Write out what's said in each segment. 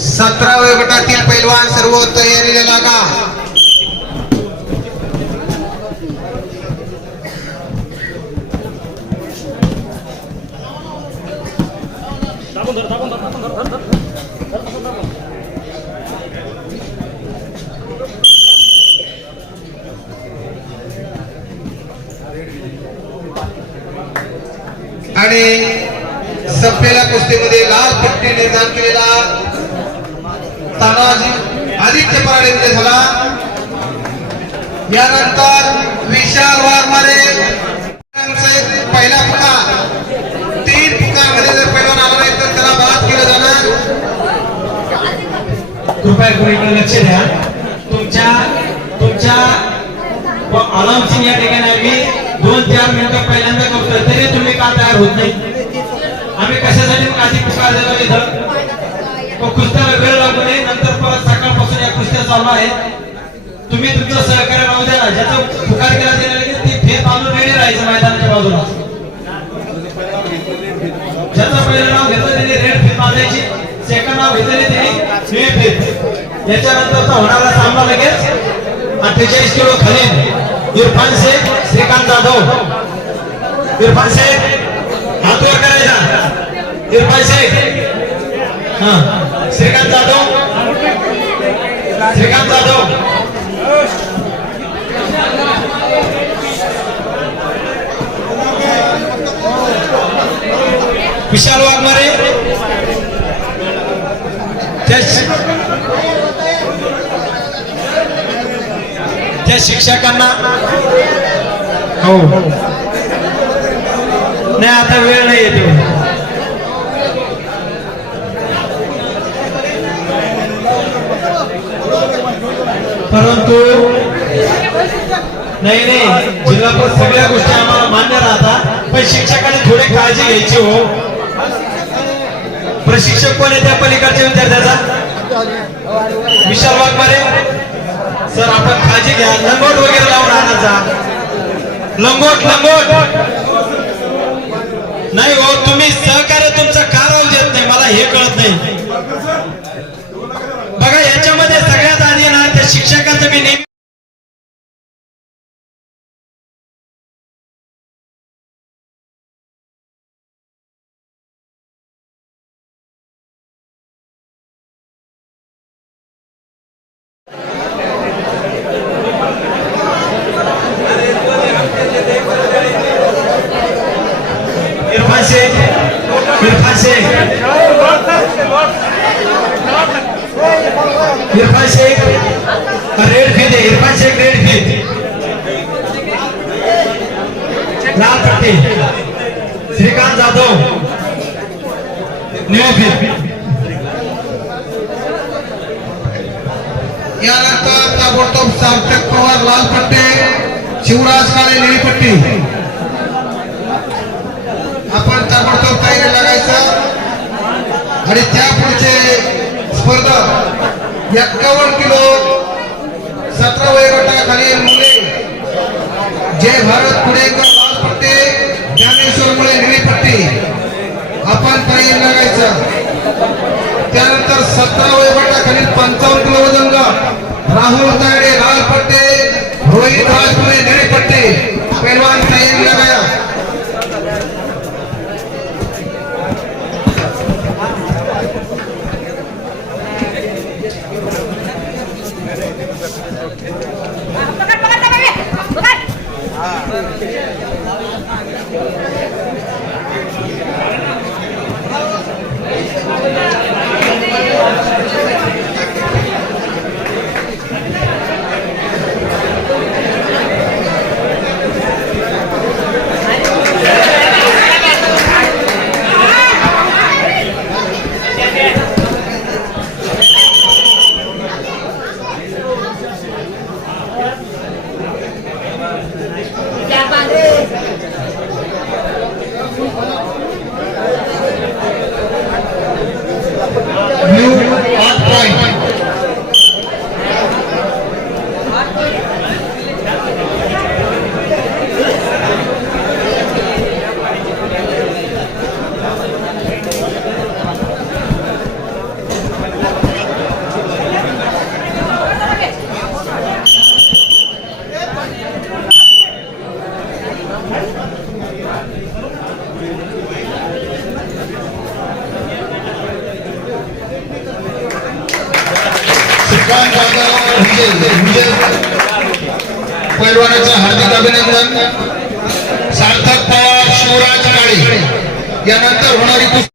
सतराव्या गटातील पैलवान सर्व तयारीला लागा आणि संपेला कुस्तीमध्ये लाल पट्टी निर्माण केलेला तानाजी आदित्य पराडे झाला. यानंतर विशाल वाघमारे पहिला पुकार तीन पुकारमध्ये जर पैलवान आला नाही तर त्याला बाद केलं जाणार. कृपया कोणीकडे लक्ष द्या. तुमच्या तुमच्या अलाउन्सिंग या ठिकाणी आम्ही दोन चार मिनिटं पहिल्यांदा करतोय तरी तुम्ही का तयार होत नाही? आम्ही कशासाठी मग आधी पुकार दिला इथं? तो कुस्त्याला वेळ लागू नये नंतर परत सकाळपासून या कुस्त्या चालू आहेत. तुम्ही तुमचं सहकार्य राहू द्या. ज्याचा पुकार केला गेला ते फेर बांधून रेडी राहायचं मैदानाच्या बाजूला. ज्याचा पहिलं नाव घेतलं त्याने रेड फेर बांधायची. सेकंड नाव घेतलं त्याने निळे फेर. याच्यानंतरचा होणारा सामना लगेच अठ्ठेचाळीस किलो खालील. इरफान शेख श्रीकांत जाधव. इरफान शेख हातवर इरफान शेख हा. श्रीकांत जाधव। श्रीकांत जाधव। विशाल वाघमारे। त्या शिक्षकांना। हो. नाही आता वेळ नाही येते. परंतु नाही नाही. जिल्हा सगळ्या गोष्टी आम्हाला मान्य राहतात. पण शिक्षकाने थोडी काळजी घ्यायची हो. प्रशिक्षक कोण आहे त्या पलीकडच्या विद्यार्थ्याचा विशाल वाघमारे? सर आपण काळजी घ्या. लंगोट वगैरे लावून आणायचा लंगोट लंगोट. नाही हो तुम्ही सहकार्य तुमचं का राहू देत नाही. मला हे कळत नाही. बघा याच्यामध्ये सगळ्यात आधी ना त्या शिक्षकांचं मी नेहमी इरफान शेख इरफान शेख इरफान शेख रेड फी दे इरफान शेख रेड फी लाल पट्टी श्रीकांत जाधव निळी फी यानंतर ताबडतोब सार्थक पवार लाल पट्टे शिवराज काळे निळी पट्टी. आपण ताबडतोब तयारी लागायचं. आणि त्या पुढचे स्पर्धक एक्कावन्न किलो सतरा वयोगटाखालील मुले जय भारत पुणेकर लाल पट्टे ज्ञानेश्वर मुळे निळी पट्टी. आपण तयारी लागायचं. त्यानंतर सतरा वयोगटाखालील पंचावन्न किलो वजन गट. राहुल तायडे लाल पट्टे रोहित राजपुरे निळे पट्टे. पेलवान तयारी लगाया पैलवानाचं हार्दिक अभिनंदन सार्थक पवार शिवराज काळे यानंतर होणारी कुस्ती.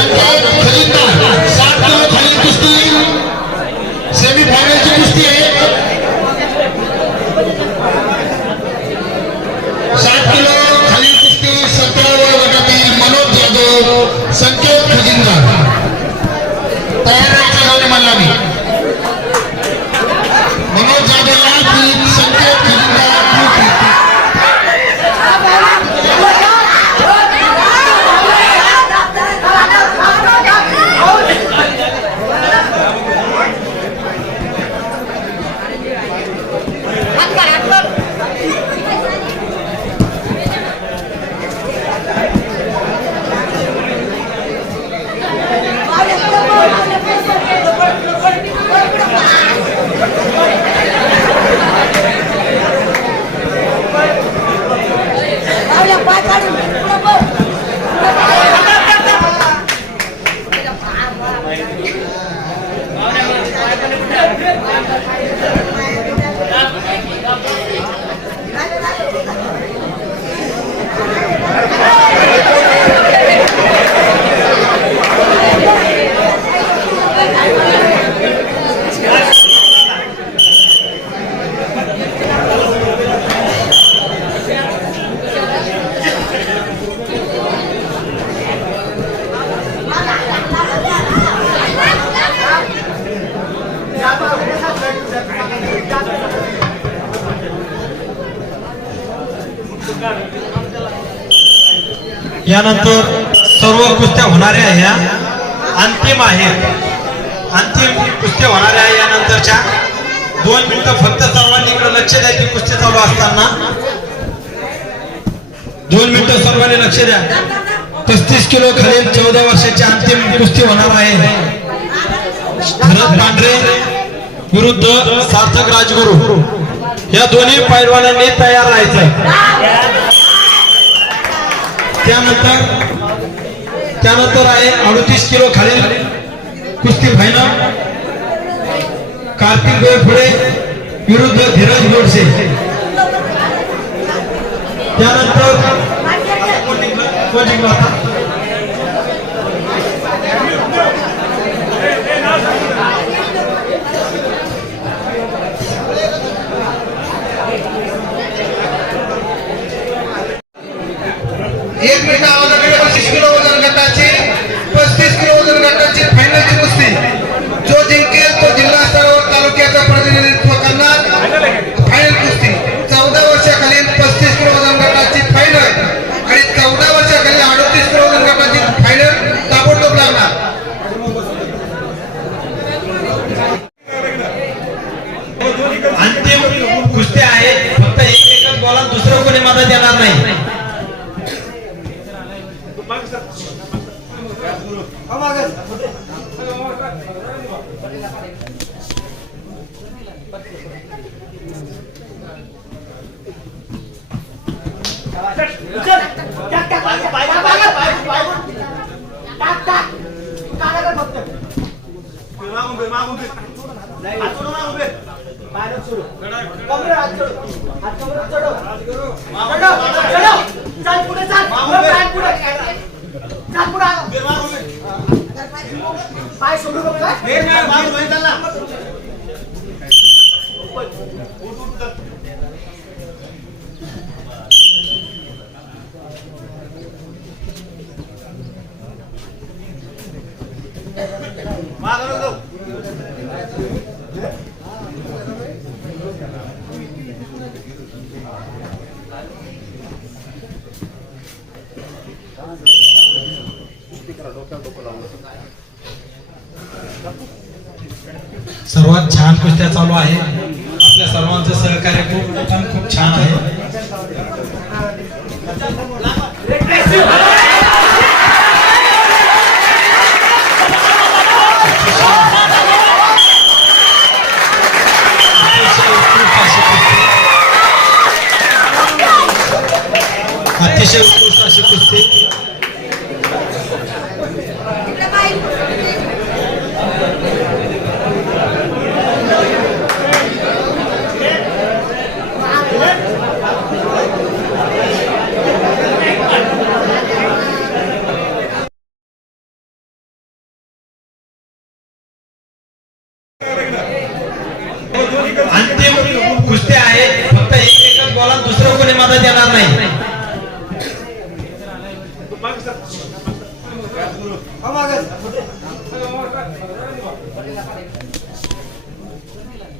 जाधव संजय खजिनदार सात किलो खाली कुस्ती सेमी फायनलची कुस्ती आहे सात किलो खालील कुस्ती सतराव्या गटातील मनोज जाधव संकेत खजिनदार तयार राहायचं गावने म्हणला मी मनोज जाधव लाल तीन संकेत खजिनदार blue तीन. पाय काढून पुढं बघ. यानंतर सर्व कुस्त्या होणाऱ्या ह्या अंतिम आहेत अंतिम कुस्त्या होणाऱ्या आहे यानंतरच्या दोन मिनिटं फक्त सर्वांनी इकडे लक्ष द्या की कुस्ती चालू असताना. दोन मिनिटं सर्वांनी लक्ष द्या. पस्तीस किलो खालील चौदा वर्षाची अंतिम कुस्ती होणार आहे. भरत पांढरे विरुद्ध सार्थक राजगुरू. या दोन्ही पैलवानांनी तयार राहायचं. त्यानंतर त्यानंतर आहे अडतीस किलो खालील कुस्ती फायनल. कार्तिक गोरफुडे विरुद्ध धीरज गोडसे. त्यानंतर कोण जिंकला? উঠবে মা উঠবে হাত ছোড়ো মা উঠবে বাইরে ছোড়ো কমরে হাত ছোড়ো হাত কমরে ছোড়ো মা ছোড়ো ছোড়ো চাল कुस्त्या चालू आहे. आपल्या सर्वांचं सहकार्य खूप पण खूप छान आहे. अतिशय उत्कृष्ट अशी कुस्ती इकडे पाय अंतिम कुस्त्या आहेत फक्त एक एकच बॉला दुसरं कोणी मदत देणार नाही टाक टाक पाय पाय पाय टाक टाक काढा फक्त कमरे हात चढव हात कमरे चढव चढव चढव चाल पुढे चाल चाल पुढे चाल पुढे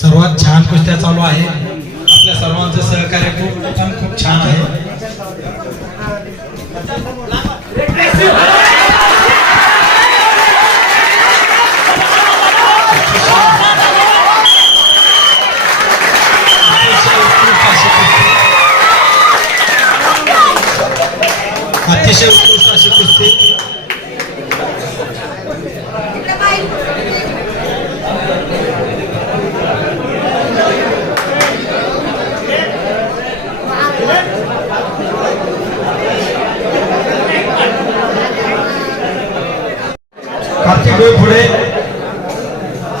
सर्वात छान कुस्त्या चालू आहे. अतिशय उत्कृष्ट अशी कुस्ती इकडे पाय कार्तिक डोळे पुढे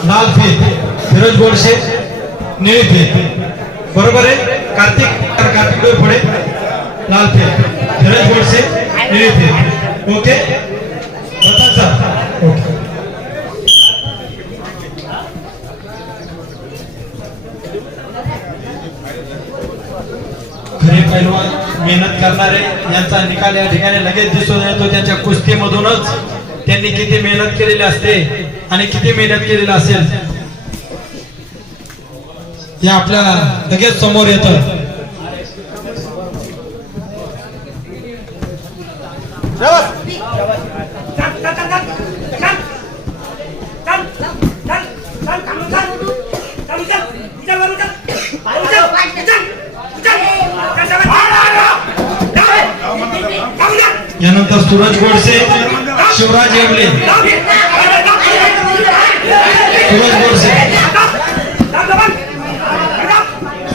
लाल फीत फिरोज गोडशे निळी फीत बरोबर आहे कार्तिक कार्तिक डोळे पुढे लाल फीत फिरोज गोडशे निळी फीत ओके. खरे पैलवान मेहनत करणारे यांचा निकाल या ठिकाणी लगेच दिसून येतो. त्यांच्या कुस्तीमधूनच त्यांनी किती मेहनत केलेली असते आणि किती मेहनत केलेली असेल हे आपल्या लगेच समोर येतं. सूरज गोडसे शिवराज येवले. सूरज गोडसे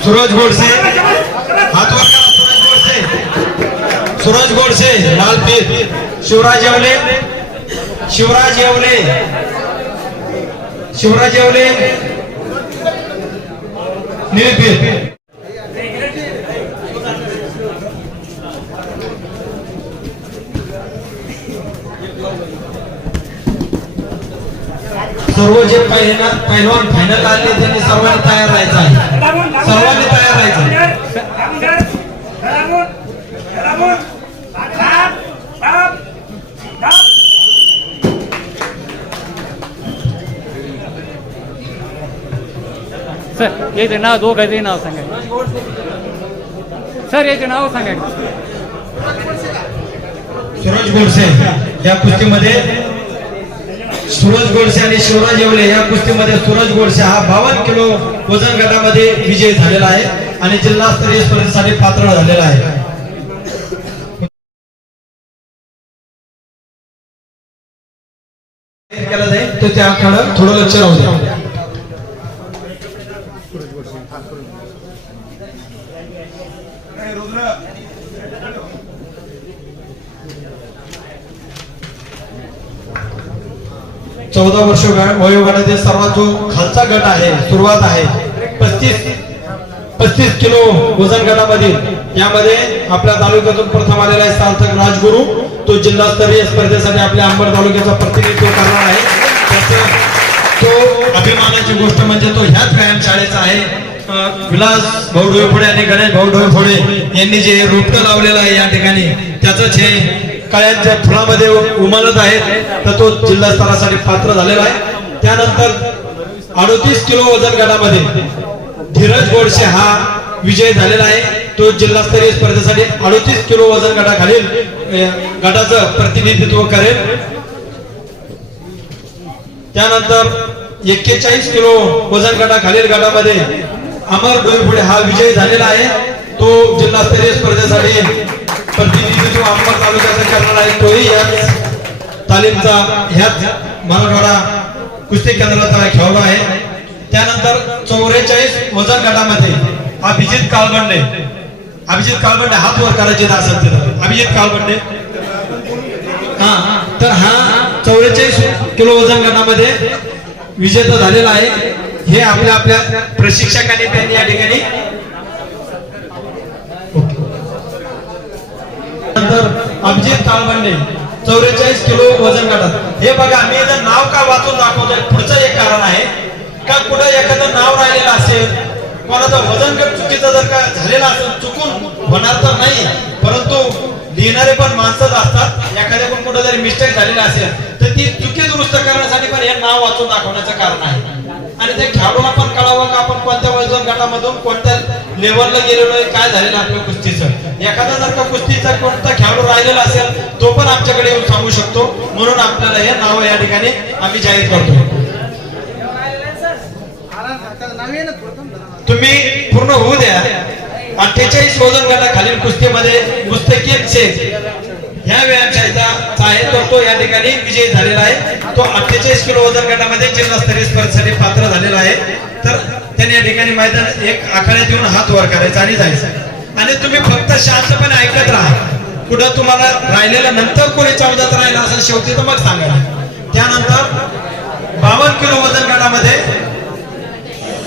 सूरज गोडसे हात सूरज गोडसे सूरज गोडसे लाल शिवराज येवले. शिवराज येवले. शिवराज येवले. निळपीर सर्व जे पहिला पहिलवान फायनल आले त्यांनी सर्वांनी तयार राहायचं आहे. सर्वांनी तयार राहायचं सर याचं नाव दोघांचंही नाव सांगा. सर याचं नाव सांगा. सूरज गोडसे या कुस्तीमध्ये सूरज गोडसे आणि शिवराज येवले या कुस्तीमध्ये सूरज गोडसे हा बावन्न किलो वजन गटामध्ये विजय झालेला आहे आणि जिल्हास्तरीय स्पर्धेसाठी पात्र झालेला आहे. केला जाईल. थोडं लक्ष राहू द्या चौदा वर्ष वयोगटाचे वयोगटातील सर्वात जो खालचा गट आहे सुरुवात आहे पस्तीस पस्तीस किलो वजन गटामधील यामध्ये आपल्या तालुक्यातून प्रथम आलेला आहे सार्थक राजगुरू. तो जिल्हास्तरीय स्पर्धेसाठी आपल्या अंबड तालुक्याचा प्रतिनिधित्व करणार आहे. तो अभिमानाची गोष्ट म्हणजे तो ह्याच व्यायामशाळेचा आहे. विलास भाऊ डोईफोडे आणि गणेश भाऊ डोईफोडे यांनी जे रोपटं लावलेलं आहे या ठिकाणी त्याच हे कळ्यांच्या फुलामध्ये उमलत आहेत तर तो जिल्हा स्तरासाठी पात्र झालेला आहे. त्यानंतर अडोतीस किलो वजन गटामध्ये धीरज गोडसे हा विजय झालेला आहे. तो जिल्हास्तरीय स्पर्धेसाठी अडोतीस किलो वजन गटाखालील अं, गटाचं प्रतिनिधित्व करेल. त्यानंतर एक्केचाळीस किलो वजन गटाखालील गटामध्ये अमर डोईफुडे हा विजय झालेला आहे. तो जिल्हास्तरीय स्पर्धेसाठी प्रतिनिधित्व अंबड तालुक्याचा करणार आहे तोही याच तालीमचा ह्याच मराठवाडा कुस्ती केंद्राचा खेळाडू आहे. त्यानंतर चौवेचाळीस वजन गटामध्ये अभिजित काळबंडे अभिजित काळबंडे हात वर करायचे असेल तिथं अभिजित काळबंडे हा तर हा चौवेचाळीस किलो वजन गटामध्ये विजेता झालेला आहे. हे आपल्या आपल्या प्रशिक्षकांनी त्यांनी या ठिकाणी नंतर अभिजित काळबंडे चौवेचाळीस किलो वजन काढत हे बघा मी इथं नाव का वाचून दाखवतोय? पुढचं एक कारण आहे. का कुठं एखादं नाव राहिलेलं असेल कोणाचं वजन कट चुकीचं जर का झालेलं असेल चुकून होणार तर नाही. परंतु लिहिणारे पण माणसंच असतात. एखाद्या पण कुठं जरी मिस्टेक झालेली असेल तर ती चुकी दुरुस्त करण्यासाठी पण हे नाव वाचून दाखवण्याचं कारण आहे. आणि ते खेळाडूला पण कळावं का आपण कोणत्या वजन गटामधून कोणत्या लेवलला गेलेलो आहे काय झालेलं आपल्या कुस्तीचं? एखादा जर का कुस्तीचा कोणता खेळाडू राहिलेला असेल तो पण आमच्याकडे येऊन सांगू शकतो. म्हणून आपल्याला हे नाव या ठिकाणी आम्ही जाहीर करतो. तुम्ही पूर्ण होऊ द्या. अठ्ठेचाळीस वजन गटाखालील कुस्तीमध्ये मुस्तकीम शेख ह्या व्यायामशाळेचा आहे तर तो या ठिकाणी विजयी झालेला आहे. तो अठ्ठेचाळीस किलो वजन गटामध्ये जिल्हास्तरीय स्पर्धेसाठी पात्र झालेला आहे. तर त्यांनी या ठिकाणी मैदान एक आखाड्यात येऊन हात वर करायचा आणि जायचं. आणि तुम्ही फक्त शांतपणे ऐकत राहा. कुठं तुम्हाला राहिलेलं नंतर कोणी चौदात राहिला असेल शेवटी तर मग सांगा. त्यानंतर बावन्न किलो वजन गटामध्ये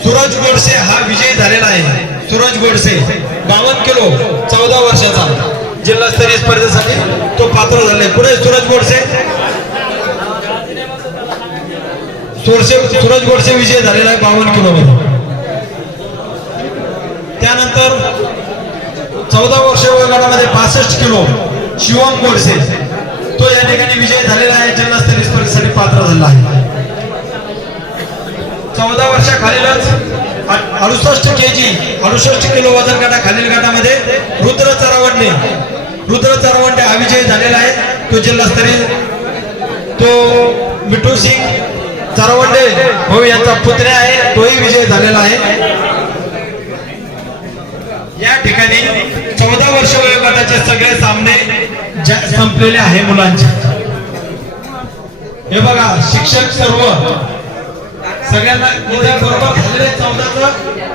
सूरज गोडसे हा विजयी झालेला आहे. सूरज गोडसे बावन्न किलो चौदा वर्षाचा जिल्हास्तरीय स्पर्धेसाठी तो पात्र झालाय पुढे सूरज गोडसे. सूरसे सूरज गोडसे विजय झालेला आहे बावन्न किलो मध्ये त्यानंतर चौदा वर्ष वयोगटामध्ये पासष्ट किलो शिवम गोडसे. तो या ठिकाणी विजय झालेला आहे जिल्हास्तरीय स्पर्धेसाठी पात्र झाला आहे. चौदा वर्षाखालीलच अडुसष्ट के जी अडुसष्ट किलो वजन गटा खालील गटामध्ये रुद्र चरावंडे. रुद्र चरावंडे हा विजय झालेला आहे. तो जिल्हास्तरीय तो मिठू सिंग चरावंडे भाऊ यांचा पुत्र्या आहे. तोही विजय झालेला आहे. या ठिकाणी चौदा वर्ष वयोगटाचे सगळे सामने ज्या- संपलेले आहे मुलांचे. हे बघा शिक्षक सर्व. सगळ्यांना बरोबर झालेले